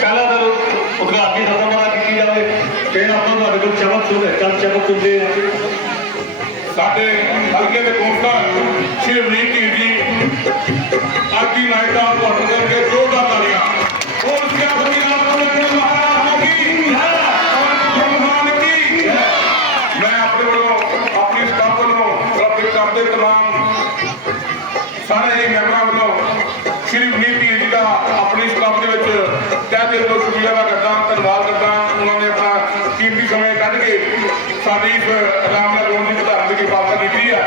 पहला तो उद्घाटन खत्म की जाए, फिर आप चमक सुने चल चमक सुनते साडे हल्के के कौंसलर श्री अमरीक जी आज की नाइट का उद्घाटन करके जोरदार तालियां और उसके अपनी मैं अपने वालों अपनी स्टाफ वालों और अपने स्टाफ के तमाम सारे ही मेंबरों वालों श्री अमरीक जी का अपनी स्टाफ के तह दिल तो शुक्रिया अदा करता धन्यवाद करता उन्होंने अपना कीमती समय कढ़ के साडी इस रामला रोड की धारण की पालना की है।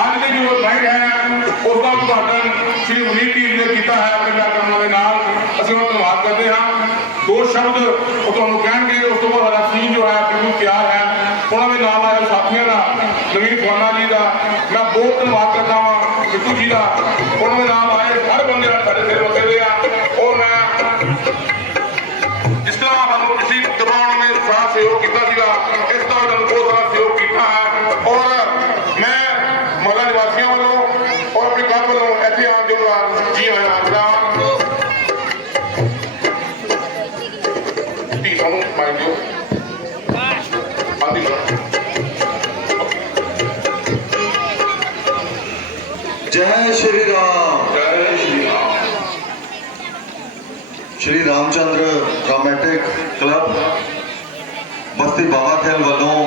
आज के जो नाइट है उसका उद्घाटन श्री अमरीक जी ने किया है अपने कार्यक्रमों के नाल असं धन्यवाद करते हैं। दो शब्द तुहानू कहणगे उस तो बाद सीन जो है बिल्कुल तैयार है उन्होंने नाम आए साथियों का नवीन खुराना जी का मैं बहुत धन्यवाद करता वा बिट्टू जी का उन्होंने नाम आए हर बंदे साढ़े सिर वसे हुए हैं और मैं जिस तरह मैं किसी दबाव में सारा सहयोग किया इस तरह बहुत सारा सहयोग किया है और मैं मोहल्ला निवासियों वालों और अपने घर वालों ऐसे आने दूंगा जी आया आपका माइंड यू जय श्री राम। जय श्री राम। श्री रामचंद्र ड्रामेटिक क्लब बस्ती बाबा खेल वालों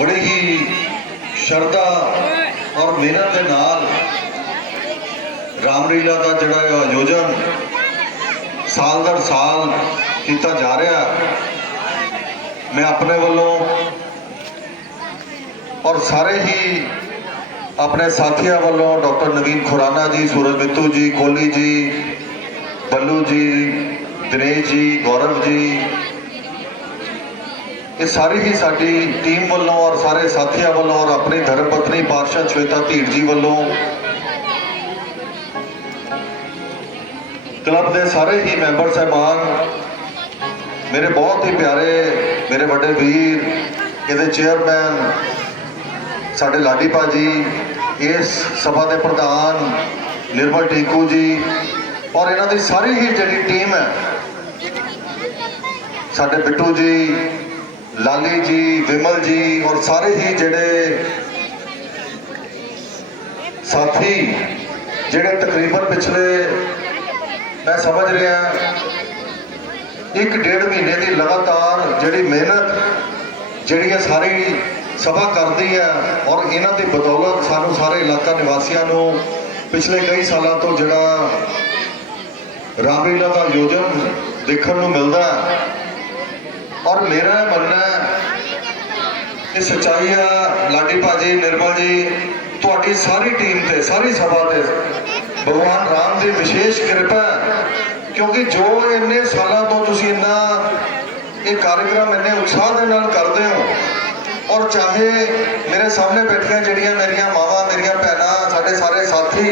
बड़ी ही श्रद्धा और मेहनत के नाल रामलीला का जिहड़ा आयोजन साल दर साल किया जा रहा। मैं अपने वालों और सारे ही अपने साथियों वालों डॉक्टर नवीन खुराना जी, सूरज मित्तू जी, कोहली जी, बल्लू जी, दिनेश जी, गौरव जी, ये सारी ही साडी टीम वालों और सारे साथियों वालों और अपनी धर्मपत्नी पार्षद श्वेता धीर जी वालों क्लब के सारे ही मैंबर साहबान मेरे बहुत ही प्यारे मेरे बड़े वीर ये चेयरमैन साडे लाडी भाजी इस सभा के प्रधान निर्मल टीकू जी और इन्हों की सारी ही जी टीम है साडे बिट्टू जी, लाली जी, विमल जी और सारे ही जेडे साथी जेडे तकरीबन पिछले मैं समझ रहा 1-1.5 महीने की लगातार जी मेहनत जी सारी सभा करती है और इन्हों की बदौलत सानू सारे इलाका निवासियों को पिछले कई सालों तो जड़ा रामलीला का आयोजन देखने को मिलता है। और मेरा मनना कि सच्चाई है लाडी भाजी, निर्मल जी, तुहाडी सारी टीम से सारी सभा से भगवान राम की विशेष कृपा है क्योंकि जो इन्ने सालों तो तुसीं इन्ना ये कार्यक्रम इन्ने उत्साह के नाल करते हो और चाहे मेरे सामने बैठिया जड़ियाँ मेरिया मावां, मेरिया भैनां, साडे सारे साथी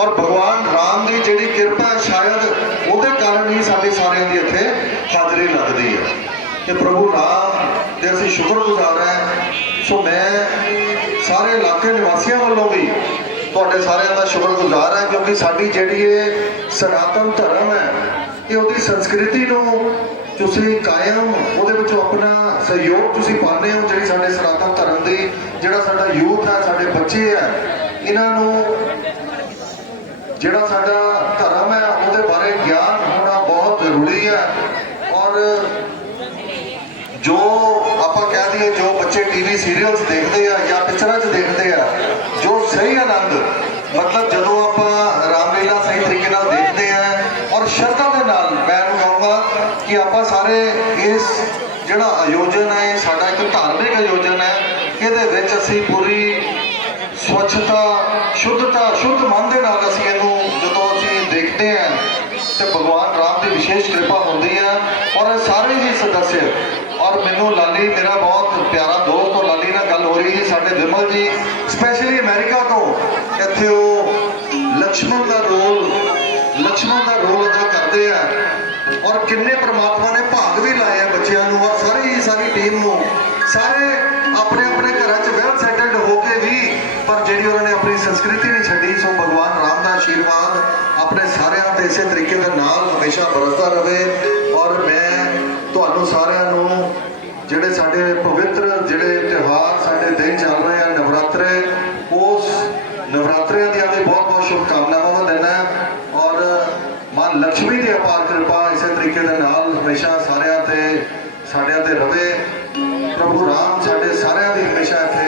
और भगवान राम की जी कृपा शायद वो कारण ही साढ़े सारे की इतने हाजरी लगती है कि प्रभु राम के असीं शुक्रगुजार हैं। सो मैं सारे इलाके निवासियों वालों भी तुहाडे सारिਆਂ ਦਾ शुक्रगुजार है क्योंकि साडी जिहड़ी ये सनातन धर्म है ये उहदी संस्कृति नूं तुसीं कायम उहदे विच अपना सहयोग तुसीं पाने हो जिहड़ी साडे सनातन धर्म दी जिहड़ा साडा यूथ है साडे बच्चे है इन्हां नूं जिहड़ा साडा धर्म है उहदे बारे ज्ञान होना बहुत जरूरी है। और जो आपां कह दईए जो बच्चे टीवी सीरियल्स देखते हैं या पिक्चरां च देखते हैं जो सही आनंद मतलब जदों आपां रामलीला सही तरीके नाल देखते हैं और श्रद्धा के नाल मैं कहूँगा कि आपां सारे इस जिहड़ा आयोजन है साडा एक धार्मिक आयोजन है इहदे विच असीं पूरी स्वच्छता शुद्धता शुद्ध मन के नाल असीं इहनूं जदों असीं देखते हैं तो भगवान राम की विशेष कृपा होती है। और सारे ही सदस्य और मैनू लाली मेरा बहुत प्यारा दोस्त और लाली नाल गल हो रही है साडे विमल जी स्पैशली अमेरिका तो इत्थे लक्ष्मण का रोल अदा करते हैं और किन्ने परमात्मा ने भाग भी लाए हैं बच्चों और सारी टीम को ਸਾਰੇ ਆਪਣੇ ਆਪਣੇ ਘਰਾਂ 'ਚ ਵੈਲ ਸੈਟਲਡ ਹੋ ਕੇ ਵੀ ਪਰ ਜਿਹੜੀ ਉਹਨਾਂ ਨੇ ਆਪਣੀ ਸੰਸਕ੍ਰਿਤੀ ਨਹੀਂ ਛੱਡੀ। ਸੋ ਭਗਵਾਨ ਰਾਮ ਦਾ ਆਸ਼ੀਰਵਾਦ ਆਪਣੇ ਸਾਰਿਆਂ ਤੇ ਇਸੇ ਤਰੀਕੇ ਦੇ ਨਾਲ ਹਮੇਸ਼ਾ ਬਰਸਦਾ ਰਹੇ। ਔਰ ਮੈਂ ਤੁਹਾਨੂੰ ਸਾਰਿਆਂ ਨੂੰ ਜਿਹੜੇ ਸਾਡੇ ਪਵਿੱਤਰ ਜਿਹੜੇ ਤਿਉਹਾਰ ਸਾਡੇ ਦਿਨ ਚੱਲ ਰਹੇ ਆ ਨਵਰਾਤਰੇ, ਉਸ ਨਵਰਾਤਰਿਆਂ ਦੀਆਂ ਵੀ ਬਹੁਤ ਬਹੁਤ ਸ਼ੁਭਕਾਮਨਾਵਾਂ ਦਿੰਦਾ। ਔਰ ਮਾਂ ਲక్ష్ਮੀ ਦੀ ਅਪਾਰ ਕਿਰਪਾ ਇਸੇ ਤਰੀਕੇ ਦੇ ਨਾਲ ਹਮੇਸ਼ਾ ਸਾਰਿਆਂ ਤੇ ਸਾਡਿਆਂ ਤੇ ਰਵੇ। ਪ੍ਰਭੂ ਰਾਮ ਸਾਡੇ ਸਾਰਿਆਂ ਦੀ ਹਮੇਸ਼ਾ ਇੱਥੇ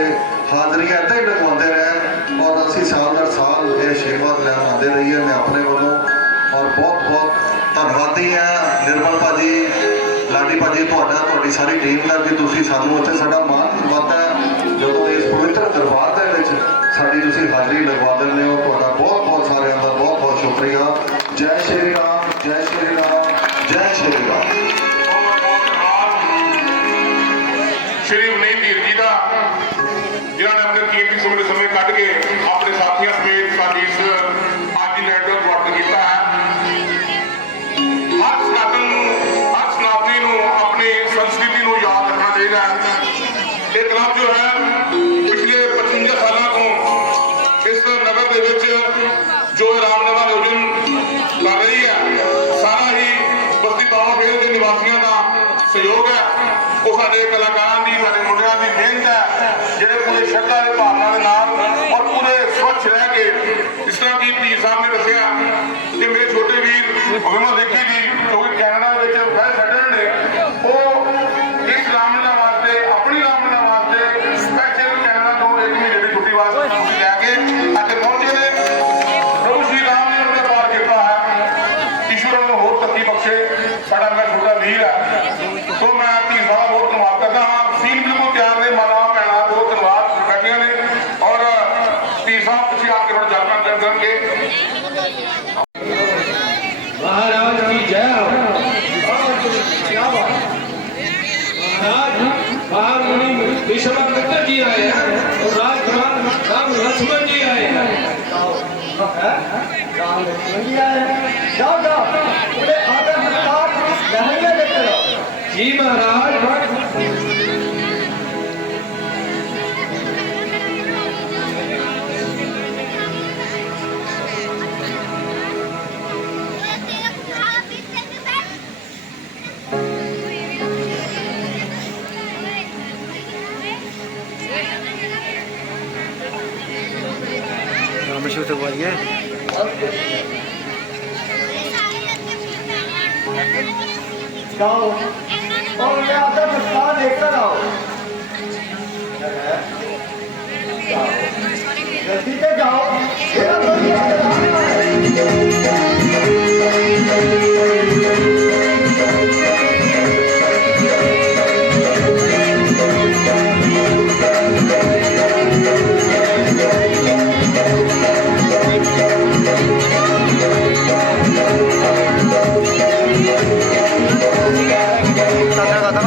ਹਾਜ਼ਰੀਆਂ ਇੱਦਾਂ ਹੀ ਲਗਵਾਉਂਦੇ ਰਹਿਣ ਔਰ ਅਸੀਂ ਸਾਲ ਦਰ ਸਾਲ ਇਹ ਆਸ਼ੀਰਵਾਦ ਲੈਣ ਆਉਂਦੇ ਰਹੀਏ। ਮੈਂ ਆਪਣੇ ਵੱਲੋਂ ਔਰ ਬਹੁਤ ਬਹੁਤ ਧੰਨਵਾਦੀ ਹਾਂ ਨਿਰਮਲ ਭਾਜੀ, ਲਾਡੀ ਭਾਜੀ, ਤੁਹਾਡੀ ਸਾਰੀ ਟੀਮ ਦਾ ਕਿ ਤੁਸੀਂ ਸਾਨੂੰ ਇੱਥੇ ਸਾਡਾ ਮਾਣ ਵੱਧਦਾ ਜਦੋਂ ਇਸ ਪਵਿੱਤਰ ਦਰਬਾਰ ਦੇ ਵਿੱਚ ਸਾਡੀ ਤੁਸੀਂ ਹਾਜ਼ਰੀ ਲਗਵਾ ਦਿੰਦੇ ਹੋ। ਤੁਹਾਡਾ ਬਹੁਤ ਬਹੁਤ ਸਾਰਿਆਂ ਦਾ ਬਹੁਤ ਬਹੁਤ ਸ਼ੁਕਰੀਆ। ਜੈ ਸ਼੍ਰੀ ਰਾਮ, ਜੈ ਸ਼੍ਰੀ ਰਾਮ, ਜੈ ਸ਼੍ਰੀ ਰਾਮ। ਸ਼੍ਰੀ ਵਿਨੀਤ ਧੀਰ ਜੀ ਦਾ ਜਿਨ੍ਹਾਂ ਨੇ ਆਪਣੇ ਕੀਮਤੀ ਸਮੇਂ ਕੱਢ ਕੇ ਆਪਣੇ ਸਾਥੀਆਂ ਸਮੇਤ ਸਾਡੀ ਇਸ ਅੱਜ ਦੀ ਲੈਂਡ ਦਾ ਉਦਘਾਟਨ ਕੀਤਾ ਹੈ। ਹਰ ਸਨਾਤਨੀ ਨੂੰ ਆਪਣੀ ਸੰਸਕ੍ਰਿਤੀ ਨੂੰ ਯਾਦ ਰੱਖਣਾ ਚਾਹੀਦਾ ਹੈ। ਇਹ ਕਲੱਬ ਜੋ ਹੈ ਪਿਛਲੇ 55 ਸਾਲਾਂ ਤੋਂ ਇਸ ਨਗਰ ਦੇ ਵਿੱਚ ਜੋ ਰਾਮਨਵਾ ਆਯੋਜਨ ਕਰ ਰਹੀ ਹੈ, ਸਾਰਾ ਹੀ ਬਸਤੀ ਪਾਵਾ ਫੇਰ ਦੇ ਨਿਵਾਸੀਆਂ ਦਾ ਸਹਿਯੋਗ ਹੈ। ਉਹ ਸਾਡੇ ਕਲਾਕਾਰਾਂ ਦੀ, ਸਾਡੇ ਮੁੰਡਿਆਂ ਦੀ ਮਿਹਨਤ ਹੈ ਜਿਹੜੇ ਪੂਰੇ ਸ਼ਰਧਾ ਦੇ ਭਾਵਨਾ ਦੇ ਨਾਲ ਔਰ ਪੂਰੇ ਸਵੱਛ ਰਹਿ ਕੇ, ਜਿਸ ਤਰ੍ਹਾਂ ਕਿ ਧੀਰ ਸਾਹਿਬ ਨੇ ਦੱਸਿਆ ਕਿ ਮੇਰੇ ਛੋਟੇ ਵੀਰ ਅਭਿਮਨ ਦੇਖੀ ਜੀ ਜੋ ਕਿ ਕੈਨੇਡਾ ਵਿੱਚ ਵੈਲ ਸੈਟਲਡ ਨੇ, ਉਹ ਇਸ ਰਾਮਲੀਲਾ ਵਾਸਤੇ, ਆਪਣੀ ਰਾਮਲੀਲਾ ਵਾਸਤੇ ਸਪੈਸ਼ਲ ਕੈਨੇਡਾ ਤੋਂ 1 ਮਹੀਨੇ ਦੀ ਛੁੱਟੀ ਵਾਸਤੇ ਛੁੱਟੀ ਲੈ ਕੇ ਇੱਥੇ ਪਹੁੰਚੇ ਨੇ। ਪ੍ਰਭੂ ਸ਼੍ਰੀ ਰਾਮ ਨੇ ਉਹਨਾਂ ਦਾ ਪਾਰ ਕੀਤਾ ਹੈ। ਈਸ਼ਵਰ ਨੂੰ ਹੋਰ ਤਰੱਕੀ ਬਖਸ਼ੇ। ਸਾਡਾ ਮੇਰਾ ਛੋਟਾ ਵੀਰ ਹੈ। ਸੋ ਮੈਂ ਧੀਰ ਸਾਹਿਬ ਦਾ ਬਹੁਤ ਧੰਨਵਾਦ ਕਰਦਾ ਹਾਂ। ਸੀਨ ਬਿਲਕੁਲ ਤਿਆਰ ਨੇ, ਮਾਤਾ ਭੈਣਾਂ ਬਹੁਤ ਧੰਨਵਾਦ ਬੈਠੀਆਂ ਨੇ ਔਰ ਧੀਰ ਸਾਹਿਬ ਤੁਸੀਂ ਆ ਕੇ ਥੋੜਾ ਜਾਗਰਣ ਕਰਨਗੇ। महाराज की जय हो। महाराज बाहर मुनि विश्वामित्र जी आए हैं और राजकुमार राम लक्ष्मण जी आए हैं। राम लक्ष्मण जी आए हैं। जाओ जाओ उन्हें आदर सत्कार महंगे लेकर आओ। जी महाराज। रामेश्वर से बोलिए। जाओ और उन्हें आदर सत्कार लेकर आओ। जल्दी से जाओ। मेरा तो ये Kata-kata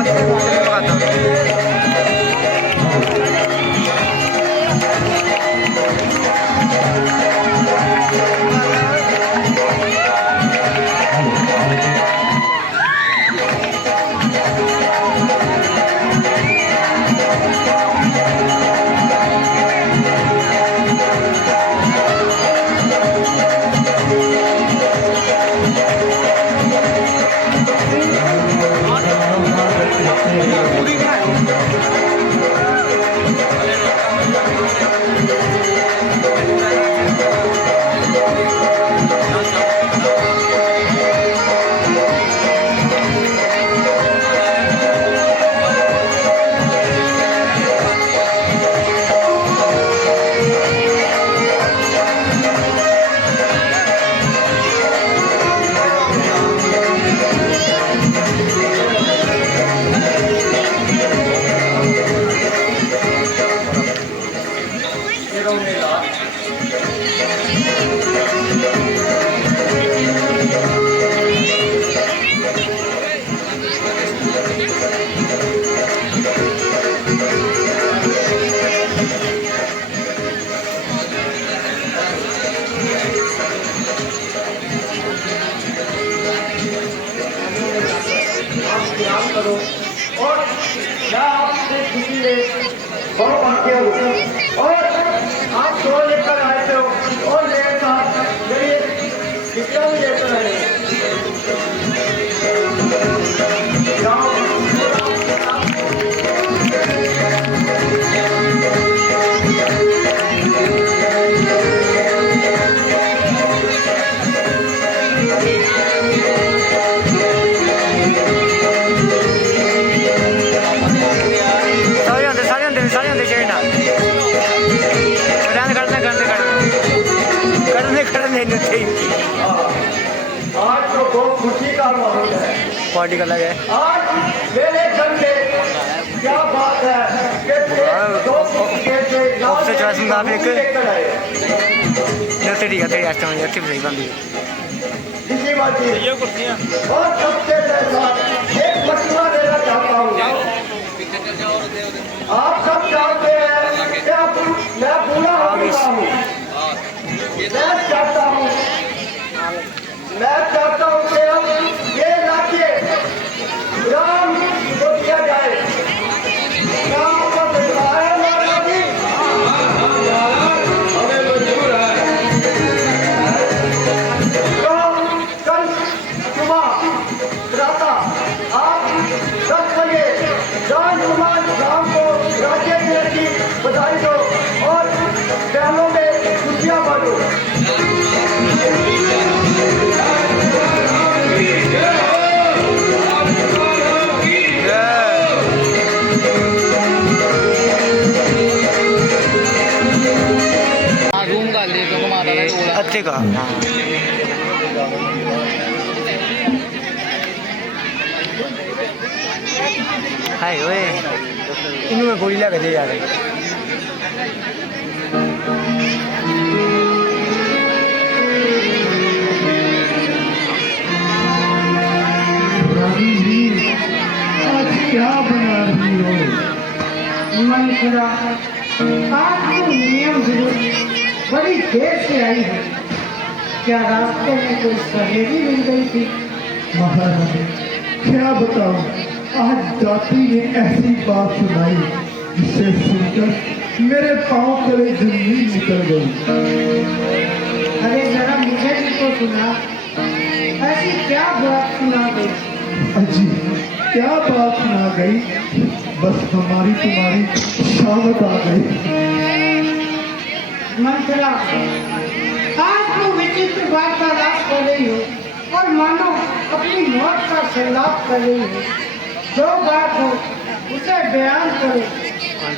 लिए बहुत भाग्य हो। और आप दो लेकर आए थे और मेरे साथ मेरी कितना भी लेकर आए। सारे होंदे चाहिए ना करने आज तो बहुत खुशी का माहौल है। पार्टी का लगे आज मेरे घर में क्या बात है कि ऑफिस चॉइस में आप एक लेकर आए। ठीक है तेरी आस्ते में अच्छी सही बंदी इसी बात की और सबसे पहले एक मशवरा देना चाहता हूँ। आप सब जानते हैं कि मैं पूरा हो चुका हूँ। मैं चाहता हूँ कि अब ये राज्य राम को दिया जाए। राम को मिलता है महाराज जी। हमें मंजूर है। तो कल सुबह प्रातः आप 10 बजे राम को राज्य दिवस की बधाई दो और बहनों में खुशियाँ बांटो। अच्छे का हाय ओए इनमें गोली लगा दे यार आज क्या बना रही हो? मन खुदा आज तो नियम विरुद्ध बड़ी देर से आई है। क्या रास्ते में कोई सहेली मिल गई थी? महारानी क्या बताऊं, आज दाती ने ऐसी बात सुनाई जिसे सुनकर मेरे पांव तले जमीन निकल गई। अरे जरा मुझे भी तो सुना, ऐसी क्या बात सुना गई? अजी क्या बात सुना गई, बस हमारी तुम्हारी शामत आ गई। मंत्रा आज तो विचित्र वार्तालाप कर रही हो और मानो अपनी मौत का संलाप कर रही हो। जो बात हो उसे बयान करो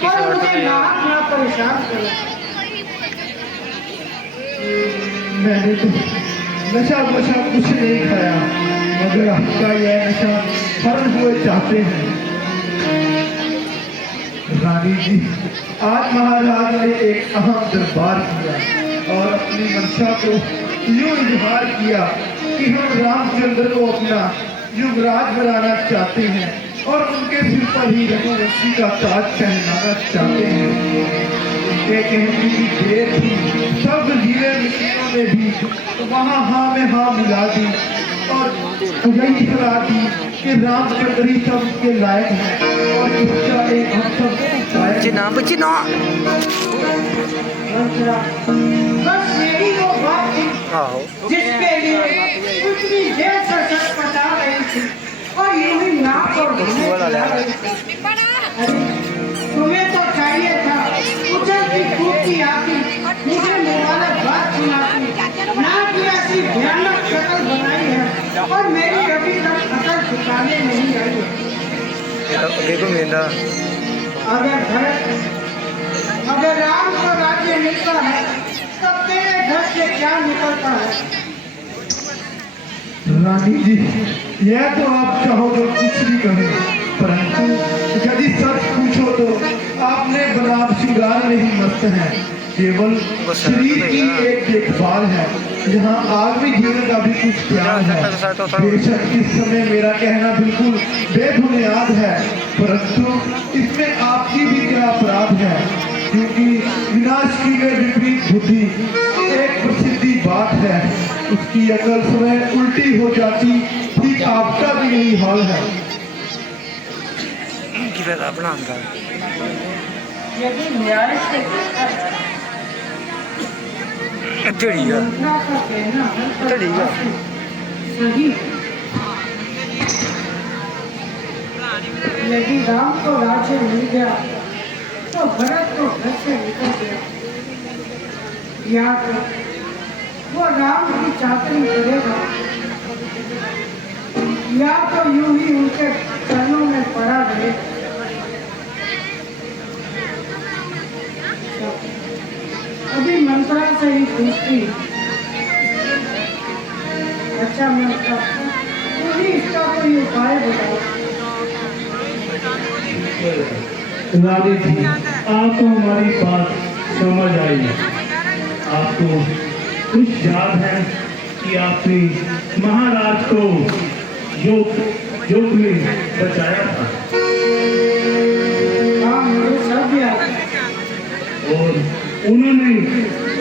और मुझे नाक ना परेशान करो। मैंने तो नशा कुछ नहीं खाया, मगर आपका यह नशा फर्ज हुए चाहते हैं। रानी जी आज महाराज ने एक अहम दरबार किया और अपनी मंशा को यूं इजहार किया कि हम रामचंद्र को अपना युवराज बनाना चाहते हैं और उनके सिर पर ही रघुवंशी का ताज पहनाना चाहते हैं। उनके कहने की देर थी, सब हीरे मिट्टियों ने भी वहाँ हाँ में हाँ मिला दी और यही सलाह दी कि रामचंद्र ही सब के लायक हैं और इसका एक हम सब बच्ची ना मंत्रा बस यही वो बात थी आहो जिसके लिए इतनी देर से सटपटा रही थी और यूं ही नाक और घुटने चला रही थी। अरे तुम्हें तो चाहिए था उछल की कूदती आती, मुझे मुबारकबाद सुनाती, ना कि ऐसी भयानक शक्ल बनाई है और मेरी अभी तक अकल ठिकाने नहीं आई है। देखो मेरा अगर राम को राज्य मिलता है तब तेरे घर से क्या निकलता है? रानी जी यह तो आप चाहो तो कुछ भी कहें, परंतु यदि सच पूछो तो आपने बनाव श्रृंगार नहीं मस्त है, केवल शरीर की एक देखभाल है। यहाँ आदमी जीवन का भी कुछ प्यार है। बेशक इस समय मेरा कहना बिल्कुल बेबुनियाद है, परंतु इसमें आपकी भी क्या अपराध है, क्योंकि विनाश की में विपरीत बुद्धि एक प्रसिद्धि बात है। उसकी अकल समय उल्टी हो जाती, ठीक आपका भी यही हाल है। की फायदा बनाने का यदि न्याय से ठीक है मंत्रा का कहना हर तो ठीक है। सही। यदि राम को राज्य मिल गया तो भरत को घर से निकल गया, या तो वो राम की चाकरी करेगा या तो यूं ही उनके चरणों में पड़ा रहे। अभी मंत्रा से ही पूछती, अच्छा मंत्रा तुम ही इसका कोई उपाय बताओ। रानी जी, आपको हमारी बात समझ आई। आपको कुछ याद है कि आपने महाराज को योग में बचाया था हाँ मुझे सब याद है। और उन्होंने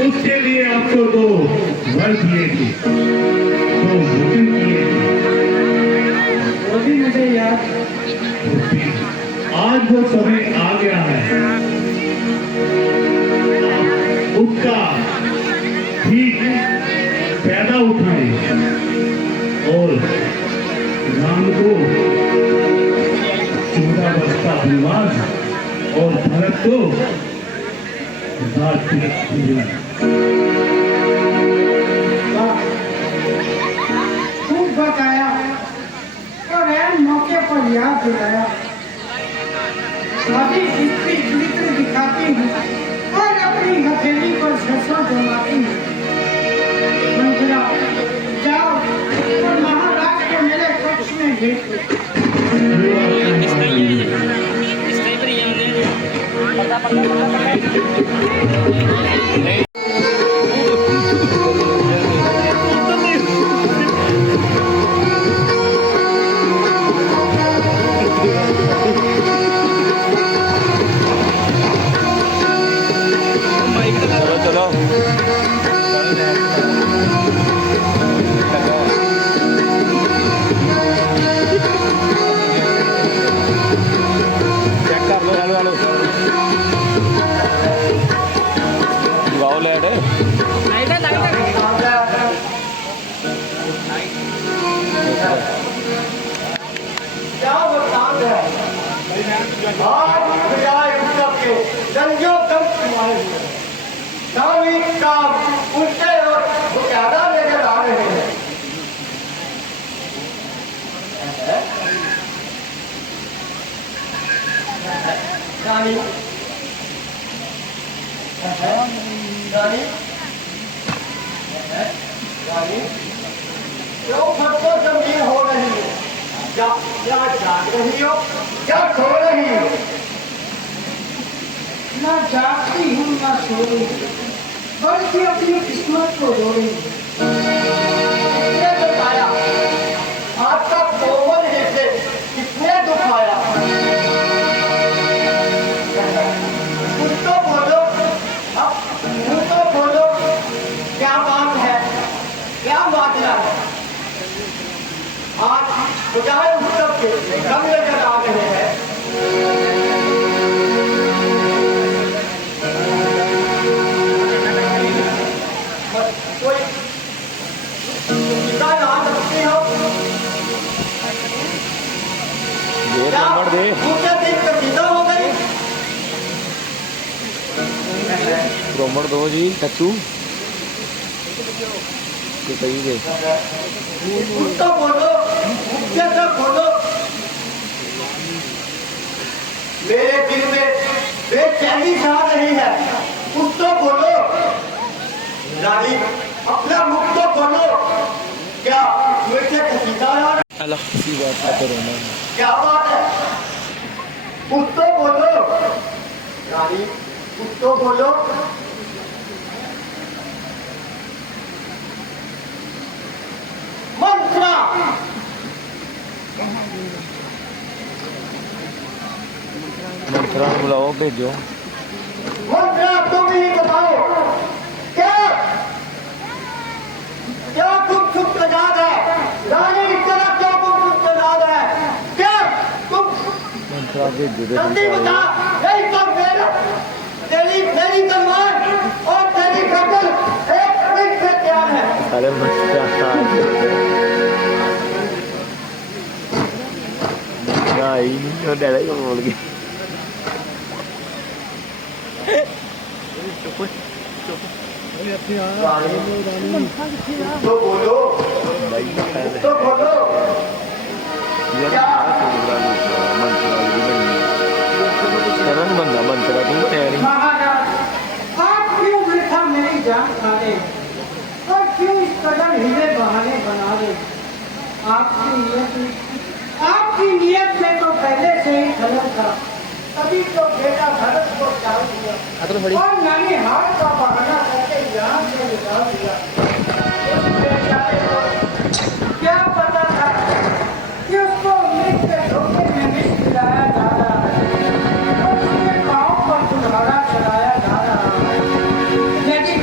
उसके लिए आपको 2 वर दिए थे, 2 वचन किए थे। वो भी मुझे याद है। और फिर आज वो समय आ गया है, आप उसका ठीक फायदा उठाएं और राम को 14 वर्ष का वनवास और भरत को राज्य दिलाएं। वाह, खूब बताया और ऐन मौके पर याद दिलाया। अभी इसकी चरित्र दिखाती हूँ और अपनी हथेली पर सरसों जमाती हूँ। मंत्रा जाओ और महाराज को मेरे कक्ष में भेज दो। क्या वृतांत है? आज विजय उत्सव के संयोगम तुम्हारे हुए धार्मिक काम उल्टे और ज्यादा नजर आ रहे हैं। रानी रानी रानी क्यों फटको जमीन हो रही है? क्या जाग रही हो क्या सो रही हो? ना जागती हूँ ना सो रही हूँ, बल्कि अपनी किस्मत को रो रही हूँ। किसने बताया? आपका कोमल जैसे किसने दुखाया? कुछ तो बोलो, अब कुछ तो बोलो, क्या बात है? क्या मामला है? आज बुझाए उत्सव के रंग नजर आ रहे हैं। कोई सीधा नाम रखती हो क्या? दूसरे दिन कसीदा हो गई। ब्रोमर दो जी टचू तो सही है कुछ तो बोलो, मुझसे तो बोलो। मेरे दिल में बेचैनी छा रही है, कुछ तो बोलो। रानी अपना मुख तो खोलो। क्या मुझसे कसीदा आ रहा है? अल्लाह सी बात का रोना क्या बात है? कुछ तो बोलो रानी, कुछ तो बोलो। मंत्रा मंत्रा बुलाओ भेजो मंत्रा तुम ही बताओ, क्या क्या तुम चुप नजाद है? रानी की तरह क्या तुम चुप नजाद है? क्या तुम मंत्रा जल्दी बता, यही तो मेरा तेरी तलवार और तेरी गर्दन एक मिनट से तैयार है। अरे मस्ता ini udah lagi ngomong lagi. तो बोलो Sekarang bangga mantra tuh sharing. महाराज आप क्यों वृथा मेरी जान खा रहे और क्यों इस कदर हीरे बहाने बना रहे? आपकी नियत में तो पहले से ही खलल था, तभी तो बेटा भरत को टाल दिया और नानी हाथ का बहाना करके यहाँ से निकाल दिया। उस बेचारे को क्या पता था कि उसको उम्मीद के धोखे में विष पिलाया जा रहा है और उसके पाँव पर कुल्हाड़ा चलाया जा रहा है। यदि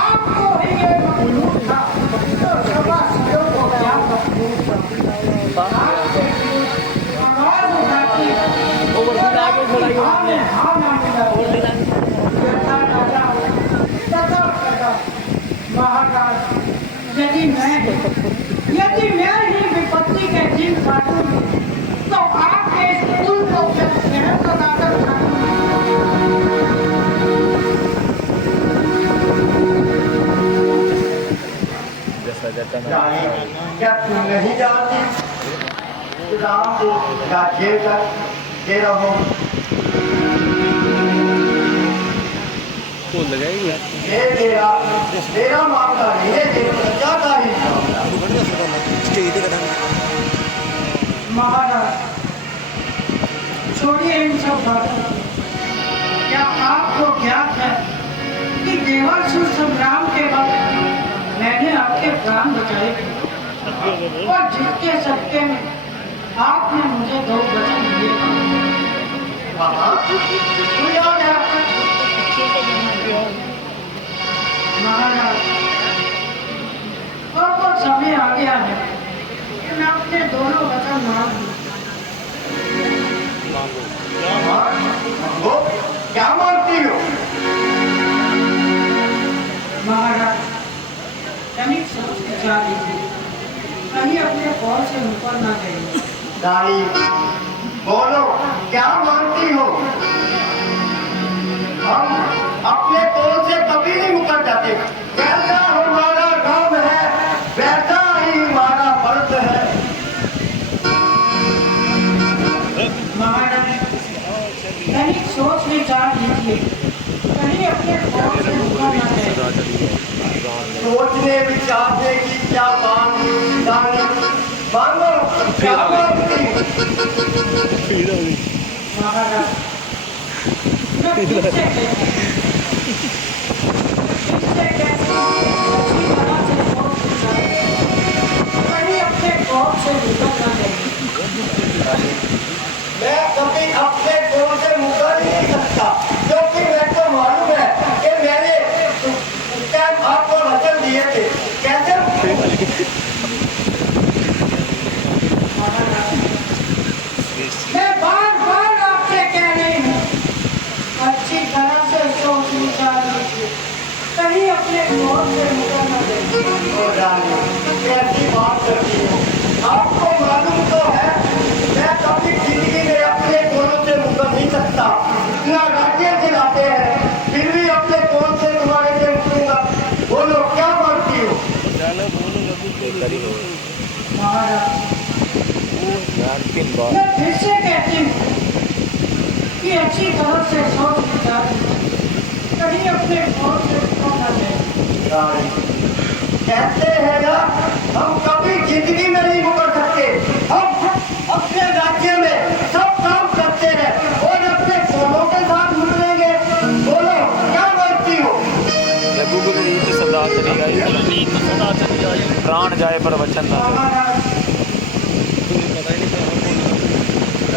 आपको ही ये मखलूक था तो सभा सियों को क्या मखलूक था? आपसे आवाज उठाती हाँ ना मिला महाराज, यदि मैं ही विपत्ति के दिन काटूंगी तो आपके इस कुल को जब शहर बताकर क्या तुम नहीं जानती राम को क्या जेल कर दे रहो? ये तेरा मामला नहीं है, क्या तारीफ महाराज छोड़िए इन सब बातों को। क्या आपको ज्ञात है कि देवासुर संग्राम के वक्त मैंने आपके प्राण बचाए थे और जिसके सदके में आपने मुझे 2 वचन दिए थे। महाराज और वो समय आ गया है कि मैं अपने दोनों वचन मांग लूं। क्या मानती हो? महाराज तनिक सोच विचार लीजिए, कहीं अपने कौल से ऊपर ना गए। दाई बोलो, क्या मानती हो? हम अपने कौल से कभी नहीं मुकर जाते। जैसा हमारा नाम है वैसा ही हमारा व्रत है। महाराज तनिक सोच विचार लीजिए, कहीं अपने कौल से ऊपर ना गए। सोचने विचारने की क्या बात दानी, मानो क्या मानती हो? महाराज मैं फिर से कहती हूँ, कहीं अपने कौल से ऊपर ना गए। मैं कभी अपने कौल से मुकर ही नहीं सकता, क्योंकि मेरे को मालूम है कि मैंने उस टाइम आपको वचन दिए थे। कैसे? मैं बार-बार आपसे कह रही हूँ, अच्छी तरह से सोच विचार लीजिए, कहीं अपने कौल से मुकर न गए। ओ रानी, कैसी बात करती हो? आपको मालूम तो है मैं कभी जिंदगी में अपने कौलों से मुकर नहीं सकता। इतना राज्य दिलाते हैं फिर भी अपने कौल से तुम्हारे से मुकूंगा। बोलो क्या मानती हो? महाराज मैं फिर से कहती हूँ कि अच्छी तरह से सोच विचार लीजिए, कहीं अपने कौल से मुकर न गए। रानी, कहते हैं ना हम कभी जिंदगी में नहीं मुकर सकते। हम अपने राज्य में सब काम करते हैं और अपने कौलों के साथ मुड़ लेंगे। बोलो क्या मानती हो? प्राण जाए पर वचन ना महाराज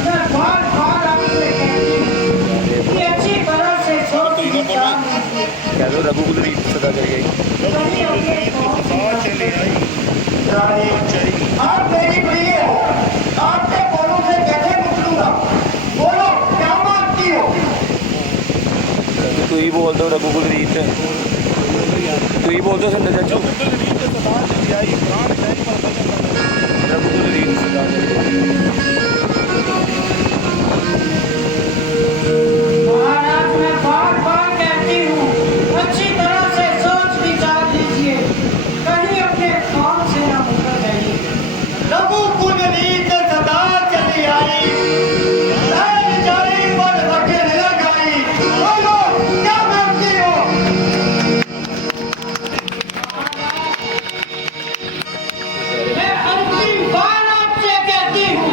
मैं बार-बार आपसे कहती हूँ कि अच्छी तरह से सोच विचार लीजिए, कह दो रघुकुल रीत सदा करिए। कहीं अपने कौल से मुकर न गए। रानी, आप मेरी प्रिय हो, आपके कौलों से बोल दो रघुकुल रीत तू बोल दो संडे चाचू रघुकुल रीत महाराज मैं बार बार कहती हूँ अच्छी तरह से सोच विचार लीजिए कहीं अपने काम से ना मुकर जाइए रघुकुल रीत सदा चली आई लहर जाई पर वकील लगाई बोलो क्या मांगती हो मैं अंतिम बार आपसे कहती हूँ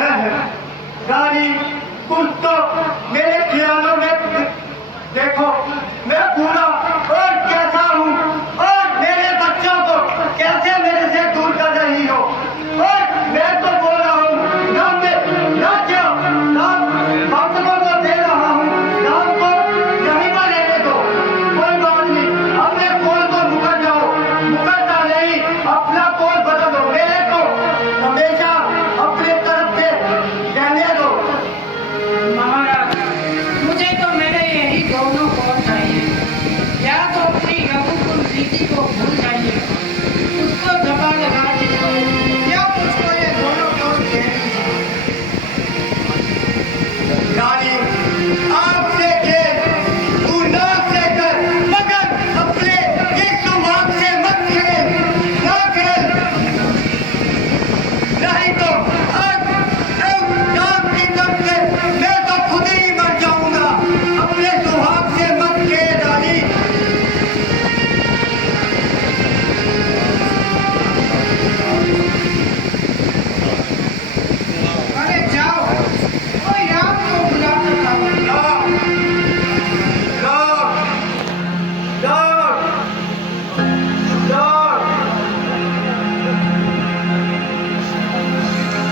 है गाड़ी कुछ तो मेरे ख्यालों में देखो मैं पूरा और कैसा हूँ और मेरे बच्चों को कैसे मेरे से दूर कर रही हो और मैं तो बोल रहा हूँ ना मैं ना क्या ना भक्तों को दे रहा हूँ ना को यहीं पर रहने दो कोई बात नहीं अपने कॉल को मुकर जाओ मुकरता नहीं अपना कॉल बदलो मेरे को हमेशा अपने तरफ से रहने दो। महाराज मुझे तो मेरे यही दोनों कौन चाहिए या तो अपनी रघुकुल रीति को भूल जाइए उसको दबा लगा दीजिए या मुझको ये दोनों कौन दे दीजिए। गाड़ी आपसे के तू नाक से कर मगर अपने इस दिमाग से मत खेल ना खेल नहीं तो आज काम की तब से मैं तो खुद ही मर जाऊंगा अपने सुहाग से मत खेल गाड़ी। अरे जाओ कोई राम को बुला सकता हूँ।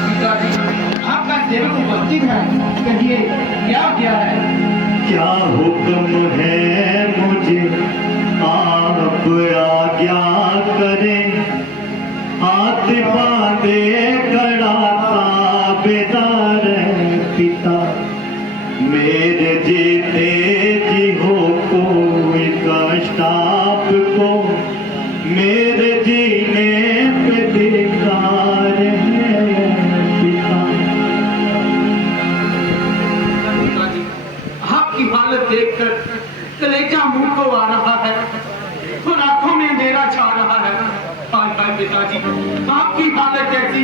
पिताजी आपका सेवक उपस्थित है कहिए क्या है। क्या हुक्म है मुझे आप आज्ञा करें हाथ बांधे खड़ा ताबेदार पिता मेरे जीते जी हो कोई कष्ट आपको मेरे जीने पे धिक्कार है पिता। पिताजी आपकी हालत देखकर कलेजा मुंह को आ रहा है और आंखों में अंधेरा छा रहा है। हाय हाय पिताजी आपकी हालत ऐसी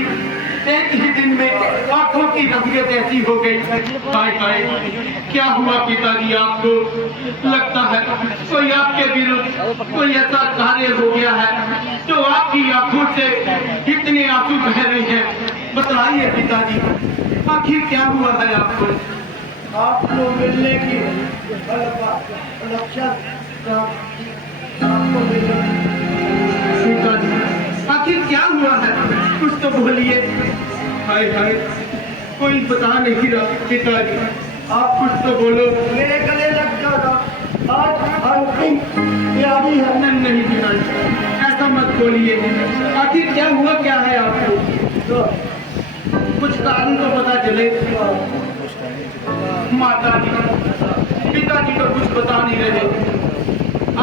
एक ही दिन में आंखों की रंगत ऐसी हो गई। हाय हाय क्या हुआ पिताजी आपको लगता है कोई आपके विरुद्ध कोई ऐसा कार्य हो गया है जो आपकी आंखों से इतने आंसू बह रहे हैं। बताइए पिताजी आखिर क्या हुआ है आपको। आपको मिलने की लक्ष्य आपको मिलने पिताजी आखिर क्या हुआ है कुछ तो बोलिए। हाय हाय कोई बता नहीं रहा पिताजी आप कुछ तो बोलो। मेरे गले लग जाओ आज अंतिम तैयारी है। नहीं पिताजी ऐसा मत बोलिए आखिर क्या हुआ क्या है आपको कुछ कारण तो पता चले। माता जी पिताजी तो कुछ बता नहीं रहे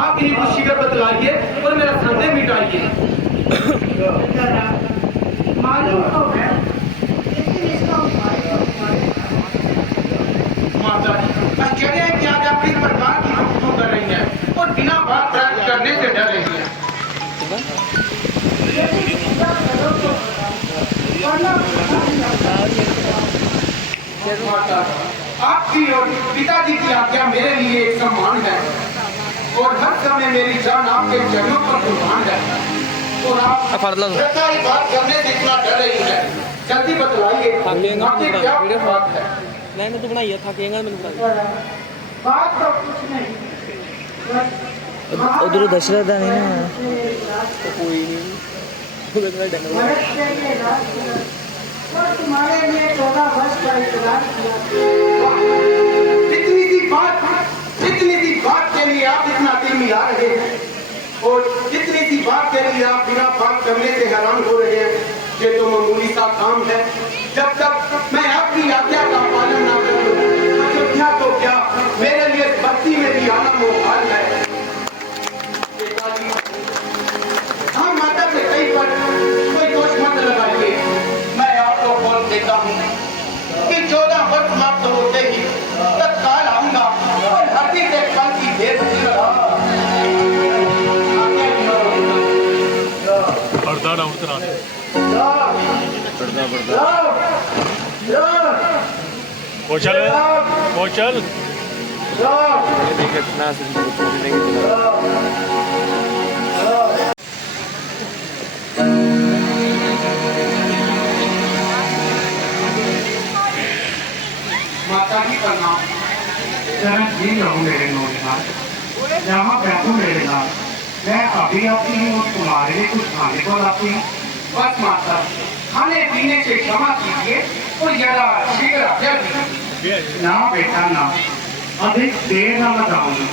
आप ही कुछ शीघ्र बतलाइए और मेरा संदेह मिटाइए। मालूम तो है लेकिन इसका उपाय माता जी आश्चर्य है कि आज आप किस प्रकार की गुफ्तगू कर रही हैं और बिना बात प्राप्त करने से डर रही हैं। माता आपकी और पिताजी की आज्ञा मेरे लिए एक सम्मान है और हर समय मेरी जान आपके चरणों पर कुर्बान है और आप सरकारी बात करने से इतना डर रही है। जल्दी बतलाइए आखिर क्या बात है। मैंने तो बनाई था केंगा मैंने बनाई बात तो कुछ नहीं उधर दशरथ नहीं ना तो कोई नहीं उधर मनुष्य और तुम्हारे लिए 14 वर्ष का इंतजार किया। इतनी सी बात के लिए आप इतना दिल मिला रहे हैं और इतनी सी बात के लिए आप बिना बात करने से हैरान हो रहे हैं। ये तो मामूली सा काम है। जब तक मैं आपकी आज्ञा का पालन ना करूं अयोध्या तो क्या मेरे लिए बस्ती में भी आना मुहाल है। हम माता के कहीं पर कोई दोष मत लगाइए। मैं आपको बोल देता हूँ कि 14 वर्ष समाप्त होते ही तत्काल आऊंगा और हड्डी से पल की देर कौशल कौशल चरण जी रहूं मेरे नौजवान, जहाँ बैठो मेरे नाम, मैं अभी आती हूँ और तुम्हारे लिए कुछ खाने को लाती हूँ। बस माता, खाने पीने से क्षमा कीजिए और जरा शीघ्र आज्ञा कीजिए। ना बेटा ना, अधिक देर न लगाऊंगी,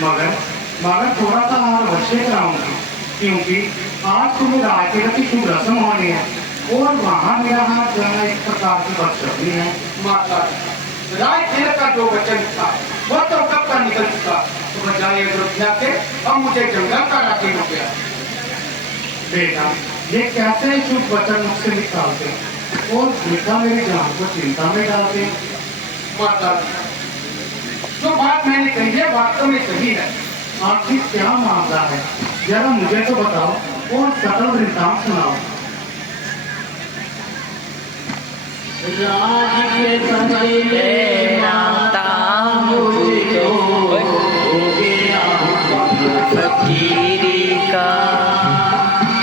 मगर थोड़ा सा और बच्चे कराऊंगी, क्योंकि आज तुम्हें राय की शुभ रस्म होनी है और वहाँ मेरा हाथ जाना एक प्रकार की बदशगुनी है। माता, राय का जो वचन था वो तो कब का निकल चुका, तो बजाय अयोध्या के अब मुझे जंगल का राजी हो गया। बेटा, ये कैसे शुभ वचन मुझसे निकालते और बेटा मेरी जान को चिंता में डालते। माता, जो बात मैंने कही है वास्तव में सही है। आखिर क्या मामला है, जरा मुझे तो बताओ और सकल वृत्तांत सुनाओ। राज के बदले माता मुझको हो गया फकीरी का,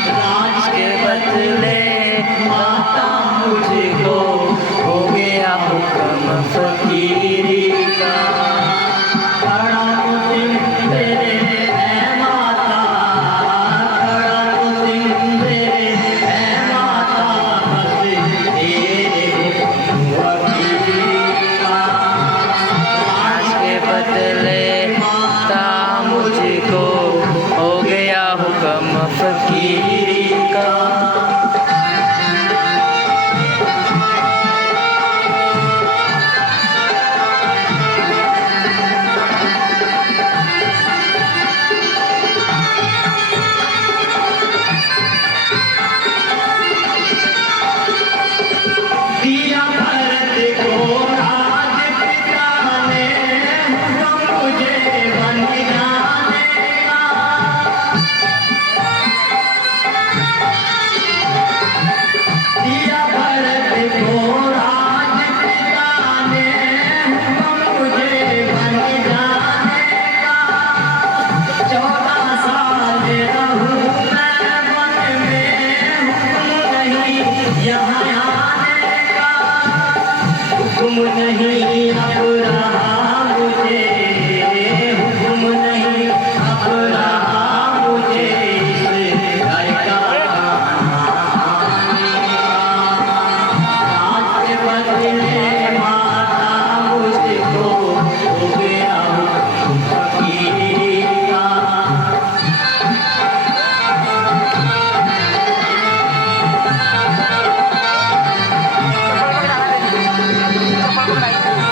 राज के बदले माता मुझको हो गया हुक्म फकीरी का। खड़ा मुझे तेरे है माता, खड़ा मुझे है माता, बस तेरे आज के बदले माता मुझको हो गया हुक्म फकीरी का। दिया भरत को राज पिता ने हुक्म मुझे बन जाने का। दिया भरत को राज पिता ने हुक्म मुझे बन जाने का। 14 साल रहूं मैं वन में, हुक्म नहीं यहाँ आने का। हुक्म नहीं अब रहा मुझे, हुक्म नहीं अब रहा मुझे इस घर का आने का। राज के बदले माता मुझको हो गया फकीरी का। Bye.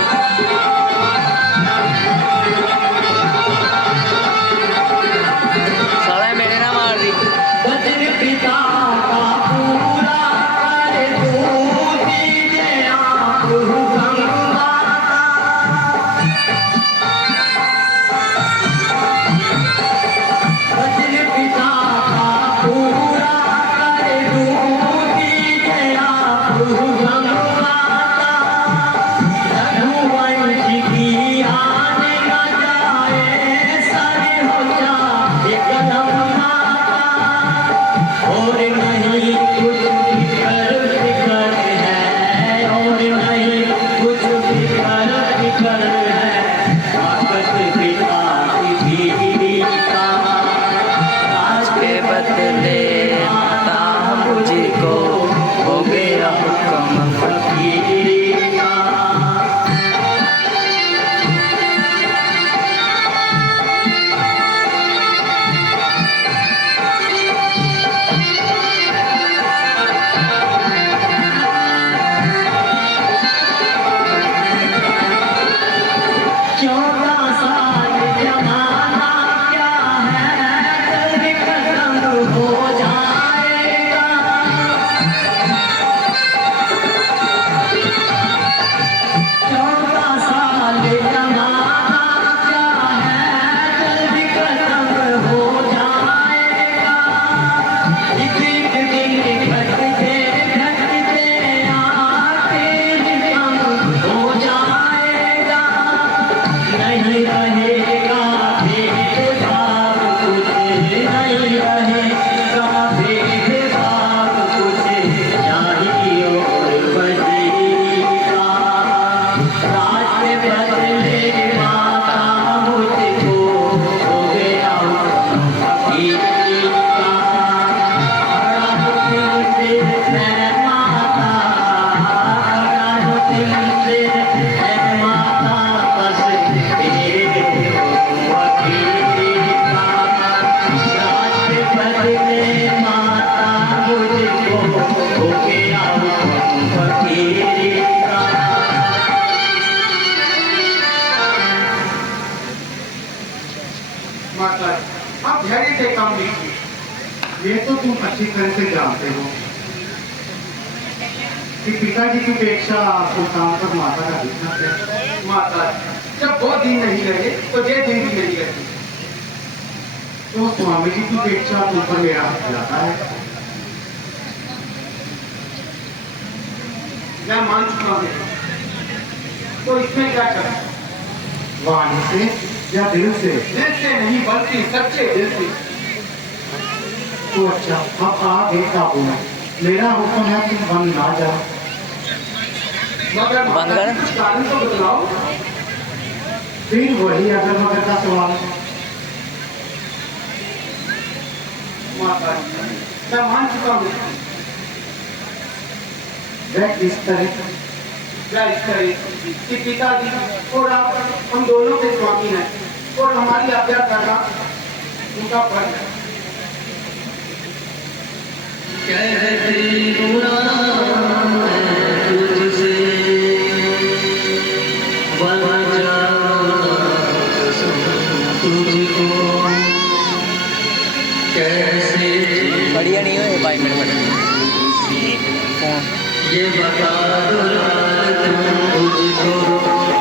चाहते हो कि पिताजी की अपेक्षा सुल्तान पर माता का दिखना है। माता जब वो दिन नहीं रहे तो ये दिन भी नहीं रहती, तो स्वामी जी की अपेक्षा तुम पर मेरा हक जाता है। मैं मान चुका हूँ, तो इसमें क्या करें? वाणी से या दिल से? दिल से नहीं बल्कि सच्चे दिल से। तो अच्छा, अब आगे काबू में मेरा हुक्म है कि बंद ना जाओ, मगर बंद कर। कुछ कारण तो बतलाओ। फिर वही अगर मगर का सवाल। माता मैं मान चुका हूँ, वह इस तरह कि पिताजी और आप हम दोनों के स्वामी हैं और हमारी आज्ञा करना उनका फर्ज है। बढ़िया नहीं हुए 5 मिनट में ये बता दो तुम मुझको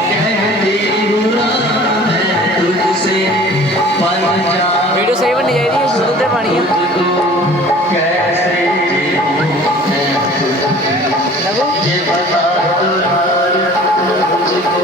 कहती हूँ ना मैं तुझसे पंजाब वीडियो सही बननी चाहिए यूट्यूब पे पानी है कैसे ये बता दो मुझको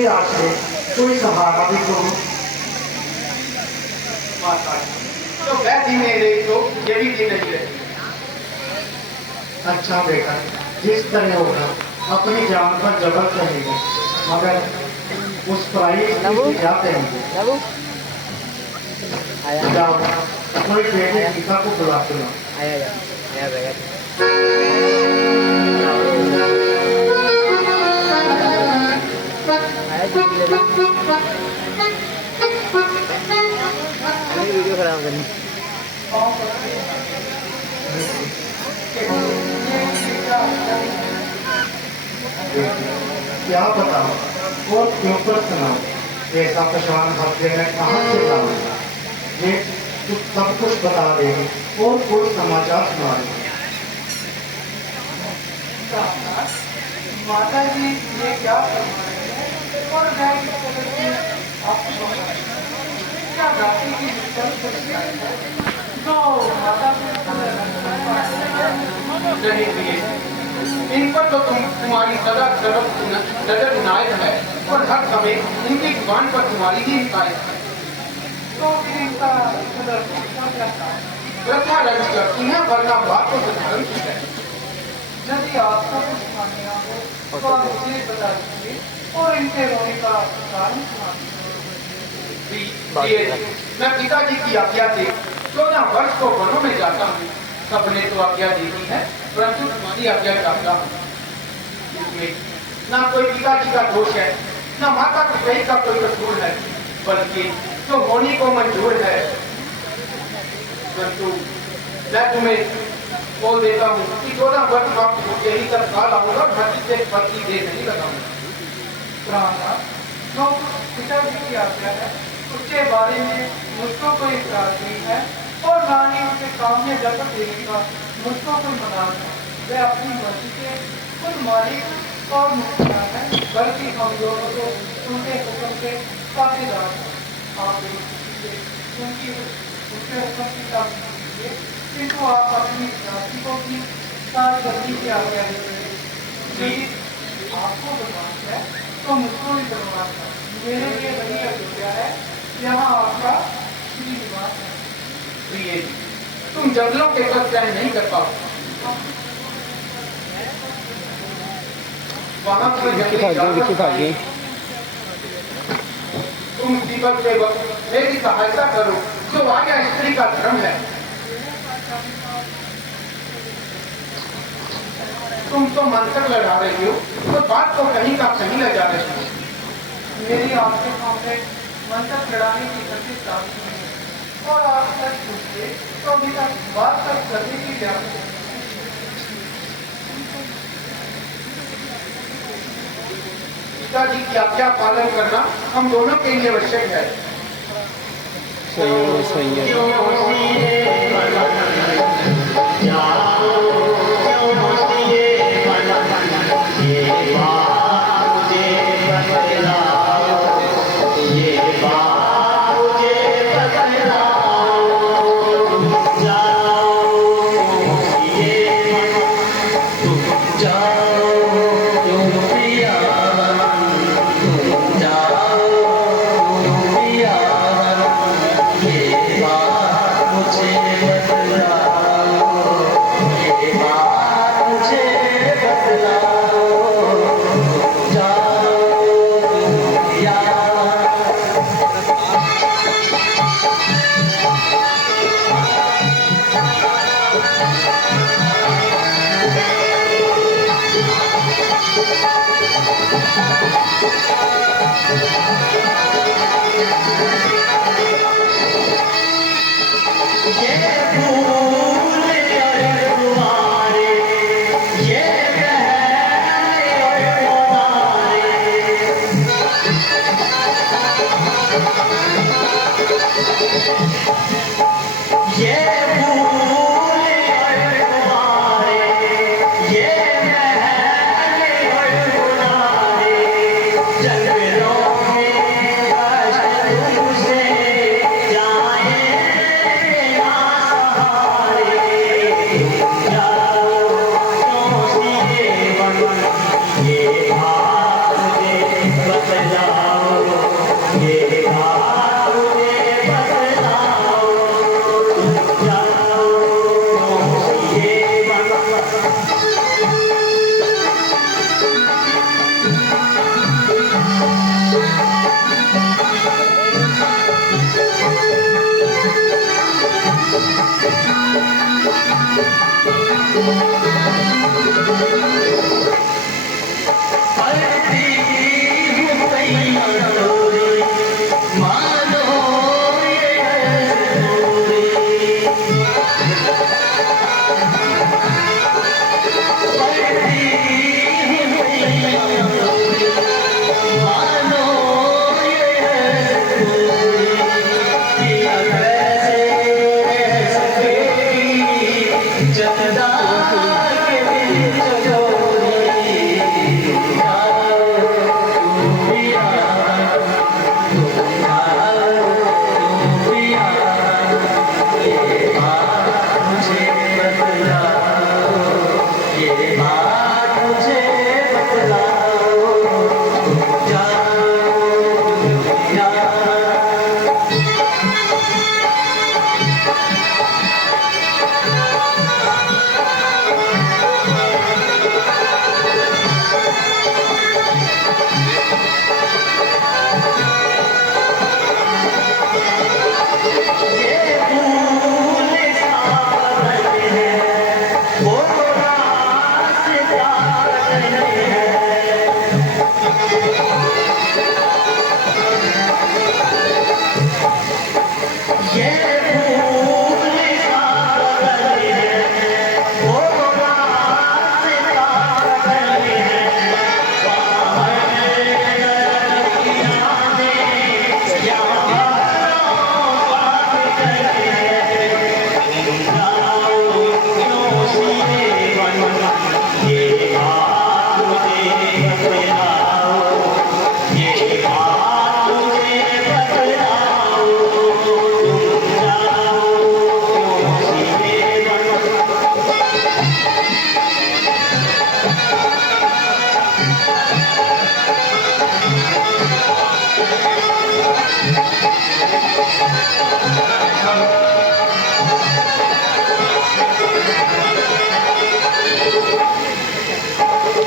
इसके आगे कोई सहारा भी तो हो। माता जी, तो वैसी नहीं रही तो ये भी दिन नहीं रही। अच्छा बेटा, जिस तरह होगा अपनी जान पर जबर करेंगे, मगर उस पराई नबू? की क्या करेंगे? नबू आया जाओ कोई बेटे पिता को बुलाते हो। आया बेटा आया जी वीडियो खराब करनी क्या बताओ और क्यों पर सुनाओ, ऐसा परेशान हफ्ते में कहाँ से लाऊं? ये कुछ सब कुछ बता देगी और कोई समाचार सुना देगी। माता जी ये क्या फरमा रहे हैं और मैं इस तरह से आपको बता रही हूँ। क्या रात्रि की विकल्प तो माता जी नहीं प्रिय, इन पर तो तुम्हारी सदा नजर नायक है और हर समय इनकी जुबान पर तुम्हारी ही हिदायत है। तो फिर इनका प्रथा रंज करती है, वरना बात तो साधारण सी है। यदि आपका कुछ मानना हो तो आप मुझे बता दीजिए और इनके रोने का कारण सुना दीजिए। मैं पिताजी की आज्ञा से 14 वर्ष को वनों में जाता हूँ। सबने तो आज्ञा दी ही है, परंतु तुम्हारी आज्ञा चाहता हूँ। इसमें ना कोई पिताजी का दोष है, ना माता पिता का कोई कसूर है, बल्कि जो होने को मंजूर है। परंतु मैं तुम्हें बोल देता हूँ कि 14 वर्ष वक्त यही कर साल आऊंगा, भर्ती से भर्ती दे नहीं लगाऊंगा। जो पिताजी की आज्ञा है उसके बारे में मुझको कोई इतराज नहीं है और ना ही उनके सामने जगत देने का मुझको कोई मनाल है। वे अपनी मर्जी के खुद मालिक और मुख्तार है, बल्कि हम दोनों तो उनके हुक्म के साथीदार हैं। आप उनके हुक्म की तामील कीजिए, किंतु आप अपनी जाति को भी साथ करने की आज्ञा देते। आपको बदमाश है तो मुझको भी बदमाश है। मेरे लिए वही अयोध्या है, यहाँ आपका श्री निवास है। प्रिय जी, तुम जंगलों के साथ तय नहीं कर पाओ। वहाँ की जंगली तुम मुसीबत के वक्त मेरी सहायता करो, जो आज्ञा स्त्री का धर्म है। तुम तो मंत्र लगा रही हो, तो बात को कहीं का कहीं ले जा रही हो। मेरी आपके सामने मंत्र लड़ाने की गति प्राप्त नहीं है और आप सच पूछते तो अभी तक बात तक करने की क्या। पिताजी की आज्ञा पालन करना हम दोनों के लिए आवश्यक है। सही है मुझे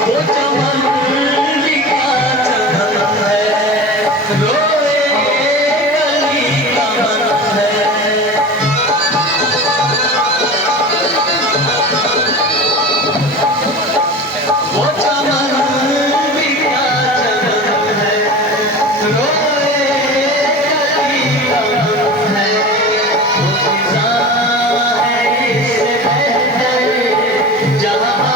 वो चमन का चमन है, रोए कली का मन है। वो चमन का चमन है, रोए कली का मन है। वो फिजा है इससे बहतर, जहाँ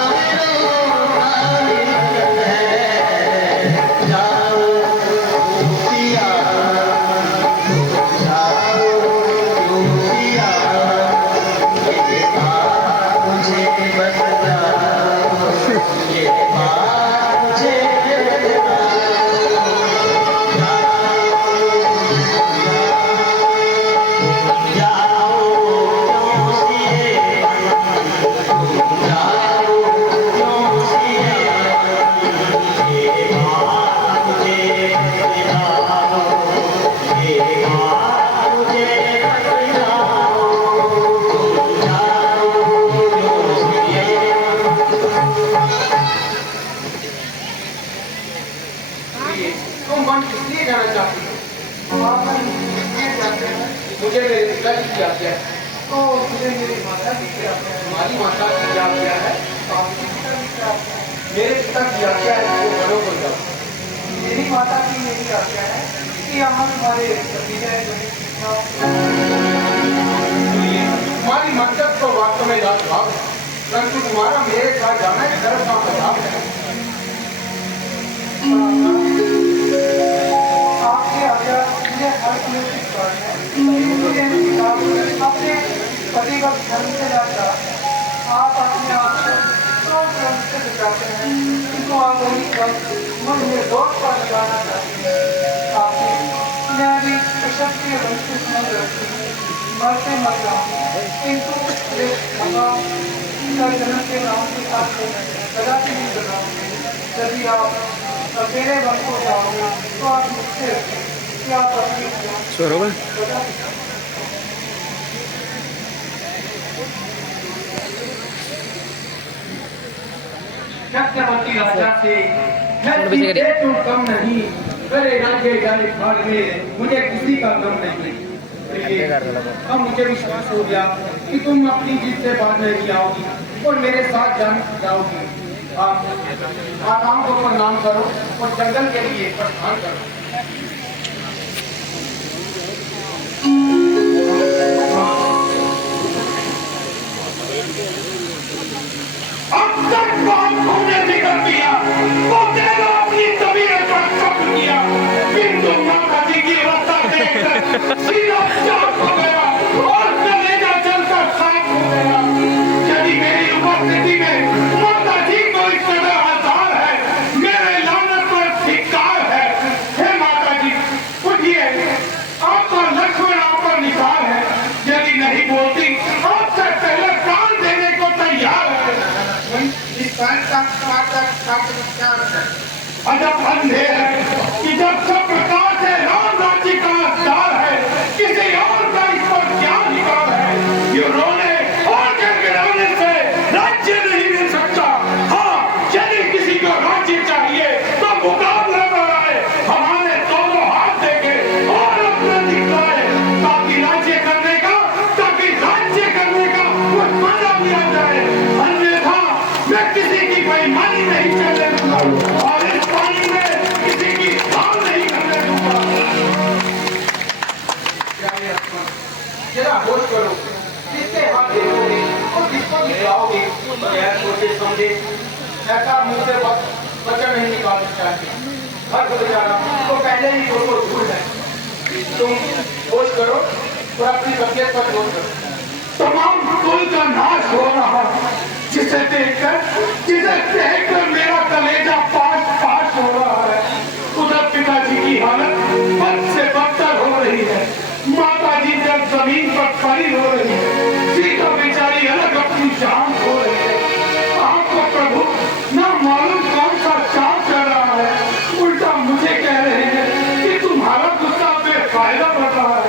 तुम वन किसलिए जाना चाहती हो? मुझे मेरे पिताजी की आज्ञा है। तो मुझे मेरी माता जी की आज्ञा है। हमारी माता की आज्ञा है। आपके पिता जी की आज्ञा है। मेरे पिता की आज्ञा है कि वो वनों पर जाओ। मेरी माता की मेरी आज्ञा है कि यहाँ तुम्हारे भतीजे हमारी मकसद तो वास्तव में लाल भाव है, परंतु तुम्हारा मेरे साथ जाना है धर्म का प्रभाव है। आपकी आज्ञा मुझे हर समय स्वीकार है। मुझे अपने पतिगत धर्म से लाता आप अपने आप को तो धर्म से बचाते हैं, किंतु आप वही मन में दोष पर लगाना चाहते हैं। आपने मैं भी क्षत्रिय वंश से समझ रखती हूँ, मरते मर जाऊँ, किंतु भगवान का जन्म के नाम के साथ कदापि नहीं बनाऊंगे। यदि आप अकेले वन को जाओगे तो आप मुझसे क्या स्वरूप छत्रपति राजा से मैं कम नहीं, करे राज्य जाने भाग में मुझे किसी का गम नहीं। अब मुझे विश्वास हो गया कि तुम अपनी जीत से बात नहीं आओगी और मेरे साथ जाओगी। आप माताओं को प्रणाम करो और जंगल के लिए प्रस्थान करो। अब तक बात घूमने निकल दिया तो तेरा अपनी तबीयत पर शक किया, किंतु माता जी की अवस्था देखकर सीधा चाक हो गया और कलेजा जलकर खाक हो गया। यदि मेरी उपस्थिति में माता जी को इस तरह आसार है, मेरे लानत पर धिक्कार है। हे माता जी उठिए, आपका लक्ष्मण आप पर निसार है। यदि नहीं बोलती आपसे पहले प्राण देने को तैयार है। अजब अंधे है कि जब सब प्रकार से राम राज्य का हकदार है, किसी और का इस पर क्या अधिकार है? ये रोने और गिड़गिड़ाने से राज्य नहीं मिल सकता। हाँ, यदि किसी को राज्य चाहिए तो मुकाबला कराए, हमारे दोनों हाथ देके और अपना दिखलाए, ताकि राज्य करने का कुछ मजा भी आ जाए। अन्यथा मैं किसी की बेईमानी नहीं करने दूंगा और इस पानी में किसी की हाल नहीं करने दूंगा। जरा होश करो, किसके हाथ देखोगे और किसको दिखलाओगे? गैर सोचे समझे ऐसा मुंह से वचन नहीं निकालना चाहिए। हर बेचारा तो पहले ही दोनों दूर है। तुम होश करो और अपनी तबियत पर जोर करो। तमाम कुल का नाश हो रहा है, जिसे देखकर मेरा कलेजा पास हो रहा है। उधर पिताजी की हालत बद से बदतर हो रही है। माता जी जब जमीन पर पड़ी हो रही है, सीता बेचारी अलग अपनी जान खो रही है। आपको प्रभु न मालूम कौन सा चाल चल रहा है, उल्टा मुझे कह रहे हैं कि तुम्हारा गुस्सा बेफायदा बढ़ रहा है।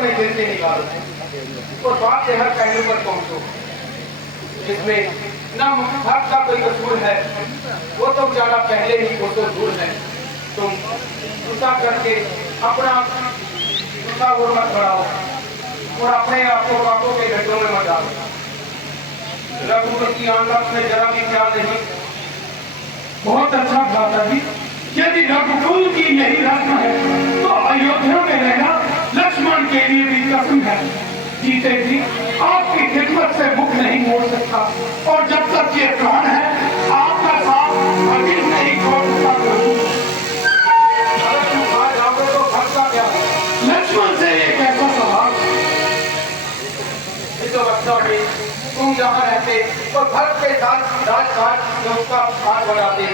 अपने दिल से निकालो और बात से हर पहलू पर पहुंचो जिसमें न भक्त का कोई कसूर है, वो तो बेचारा पहले ही वो तो दूर है। तुम गुस्सा करके अपना गुस्सा और मत बढ़ाओ और अपने आप को पापों के गड्ढों में मत डालो। रघुवर की आंख में जरा भी ख्याल नहीं। बहुत अच्छा भ्राता जी, यदि रघुकुल की यही रस्म है तो अयोध्या में रहना लक्ष्मण के लिए भी कसम है। जीते जी आपकी खिदमत से मुख नहीं मोड़ सकता और जब तक ये प्राण है आपका साथ हरगिज नहीं छोड़ सकता। अगर तुम आ जाओगे तो भक्त का क्या? लक्ष्मण से ये कैसा सवाल? इस अवस्था में तुम जहाँ रहते और भक्त के साथ राजकाज में उसका हाथ बढ़ाते।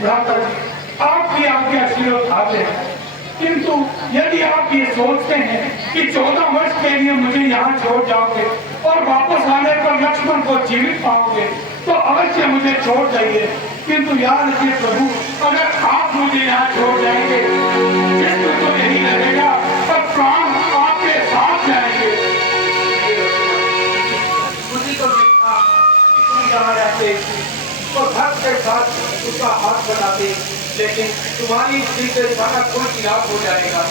भ्राता जी, आपकी आज्ञा शिरोधार्य है, किंतु यदि आप ये सोचते हैं कि 14 वर्ष के लिए मुझे यहाँ छोड़ जाओगे और वापस आने पर लक्ष्मण को जीवित पाओगे तो अवश्य मुझे छोड़ जाइए। किंतु याद रखिए प्रभु, अगर आप मुझे यहाँ छोड़ जाएंगे मृत्यु तो यही रहेगा और प्राण आपके साथ जाएंगे। उसी को देखा तुम जहाँ रहते और भक्त के साथ उसका हाथ बनाते, लेकिन तुम्हारी स्त्री से सारा कुल खिलाफ हो जाएगा।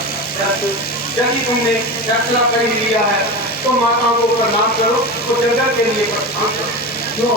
यदि तुमने फैसला कर ही लिया है तो माताओं को प्रणाम करो और जंगल के लिए प्रस्थान करो।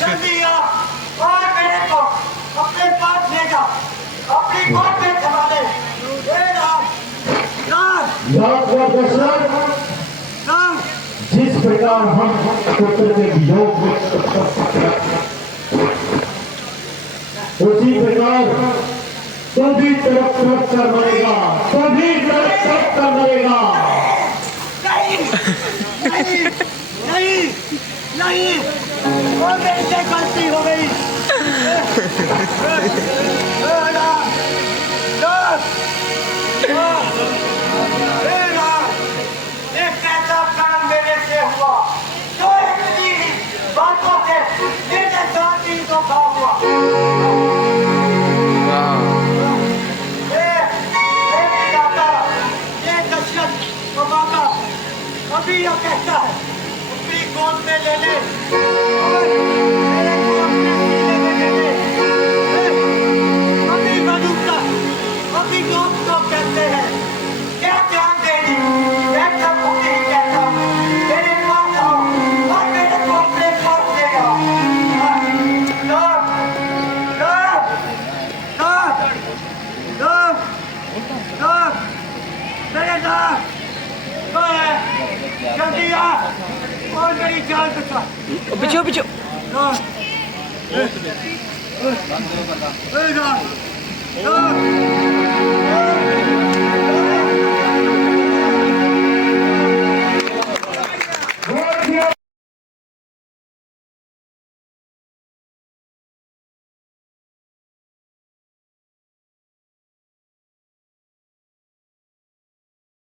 जल्दी आ और मेरे को अपने पास ले जा, अपनी गोद में थमा ले। ए राम, राम, याद हुआ दशरथ, राम, जिस प्रकार हम पुत्र के वियोग में उसी प्रकार सभी तरफ तरफ कर मरेगा, सभी तरफ तरफ कर मरेगा। नहीं, नहीं, नहीं, नहीं, वो मेरे से गलती हो गई। राम, राम, राम, एक ऐसा काम मेरे से हुआ जो इतनी बातों से मेरे साथ ही धोखा हुआ। ये दशरथ तो माता अभी यह कहता है अपनी गोद में ले ले और मेरे को अपने सीने में ले ले। अभी मधुका अभी लोग तो कहते हैं क्या ध्यान देनी, मैं सब कुछ नहीं कहता। मेरे पास आओ और मेरे को अपने पास ले आओ। राम, राम, राम, राम, राम, मेरे राम, कहाँ है? जल्दी आ और मेरी जान बचा। पीछे पीछे राम, राम, राम,